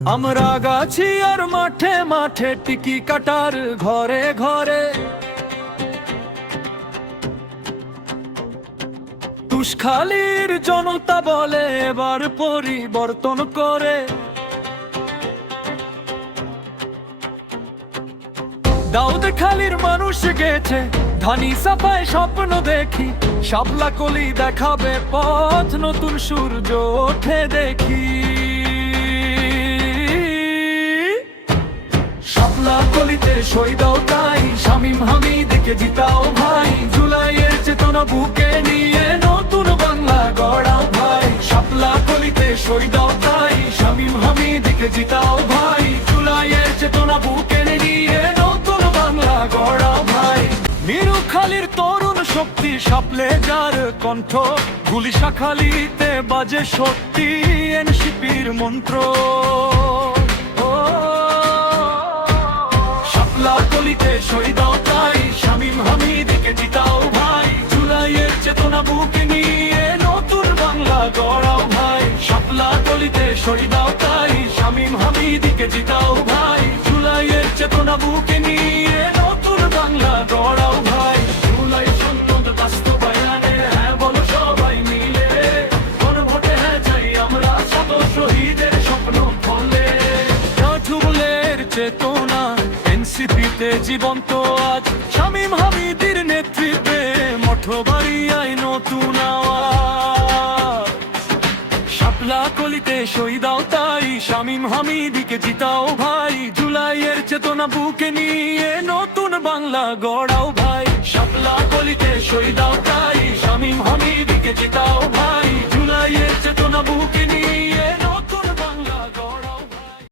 আমরা গাছি আর মাঠে মাঠে টিকি কাটার ঘরে ঘরে তুষখালীর জনতা বলে এবার পরিবর্তন করে। দাউদখালীর মানুষ গেছে ধানি সাফায় স্বপ্ন দেখি, শাপলা কলি দেখাবে পথ, নতুন সূর্য ওঠে দেখি। শাপলা কলিতে সই দাও তাই, শামীম হামিদকে জিতাও ভাই, জুলাইয়ের চেতনা বুকে নিয়ে নতুন বাংলা গড়াও ভাই। শাপলা কলিতে সই দাও তাই, শামীম হামিদকে জিতাও ভাই, জুলাইয়ের চেতনা বুকে নিয়ে নতুন বাংলা গড়াও ভাই। মিরুখালীর তরুণ শক্তি শাপলে যার কণ্ঠ, গুলিশাখালীতে বাজে সত্যি এনসিপির মন্ত্র। শাপলা কলিতে সই দাও তাই, শামীম হামিদকে জিতাও ভাই, জুলাইয়ের চেতনা বুকে নিয়ে নতুন বাংলা গড়াও ভাই। শাপলা কলিতে সই দাও তাই, শামীম হামিদকে জিতাও ভাই, জুলাইয়ের চেতনা বুকে নিয়ে নতুন বাংলা গড়াও ভাই। জুলাই সন্ন্যদ বাস্তবায়নে হ্যাঁ বলো সবাই মিলে, গণভোটে হ্যাঁ চাই আমরা শত শহীদের স্বপ্ন ফলে। ঝুমলের চেতনা এনসিপিতে জীবন্ত আজ, শামীম হামিদের নেতৃত্বে মঠবাড়িয়ায় নতুন আওয়াজ। শাপলা কলিতে সই দাও তাই, শামীম হামিদকে জিতাও ভাই, জুলাইয়ের চেতনা বুকে নিয়ে নতুন বাংলা গড়াও ভাই। শাপলা কলিতে সই দাও তাই, শামীম হামিদকে জিতাও ভাই, জুলাইয়ের চেতনা বুকে নিয়ে নতুন